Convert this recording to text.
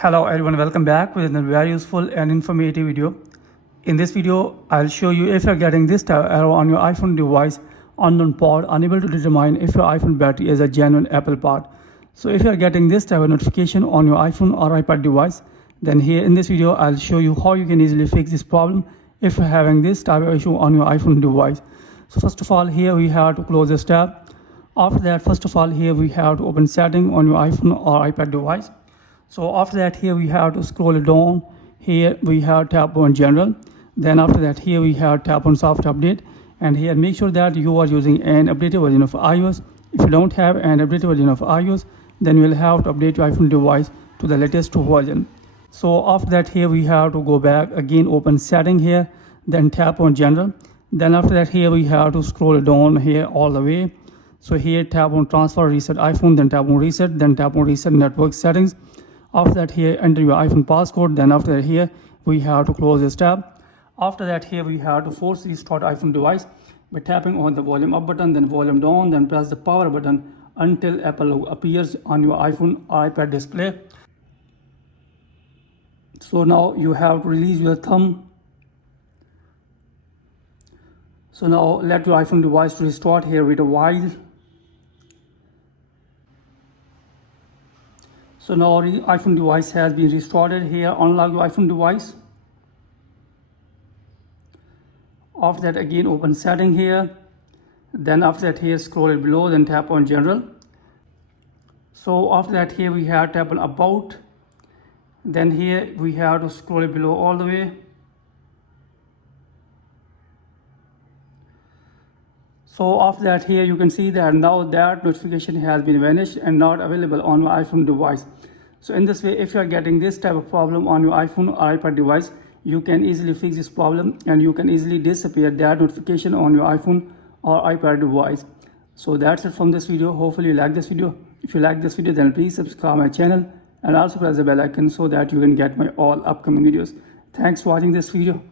Hello everyone, welcome back with a very useful and informative video. In this video, I'll show you if you're getting this error on your iPhone device, unknown part, unable to determine if your iPhone battery is a genuine Apple part. So if you're getting this type of notification on your iPhone or iPad device, then here in this video, I'll show you how you can easily fix this problem if you're having this type of issue on your iPhone device. So first of all, here we have to close this tab. After that, first of all, here we have to open setting on your iPhone or iPad device. So after that, here we have to scroll it down. Here we have tap on general. Then after that, here we have tap on soft update. And here make sure that you are using an updated version of iOS. If you don't have an updated version of iOS, then you will have to update your iPhone device to the latest version. So after that, here we have to go back again, open setting here, then tap on general. Then after that, here we have to scroll down here all the way. So here tap on transfer reset iPhone, then tap on reset, then tap on reset network settings. After that, here enter your iPhone passcode. Then after that, here we have to close this tab. After that, here we have to force restart iPhone device by tapping on the volume up button, then volume down, then press the power button until Apple appears on your iPhone or iPad display. So now you have to release your thumb. So now let your iPhone device restart here with a while. So now the iPhone device has been restarted. Here unlock your iPhone device. After that, again open setting here. Then after that, here scroll it below, then tap on general. So after that, here we have tap on about. Then here we have to scroll it below all the way. So after that, here you can see that now that notification has been vanished and not available on my iPhone device. So in this way, if you are getting this type of problem on your iPhone or iPad device, you can easily fix this problem and you can easily disappear that notification on your iPhone or iPad device. So that's it from this video. Hopefully you like this video. If you like this video, then please subscribe my channel and also press the bell icon so that you can get my all upcoming videos. Thanks for watching this video.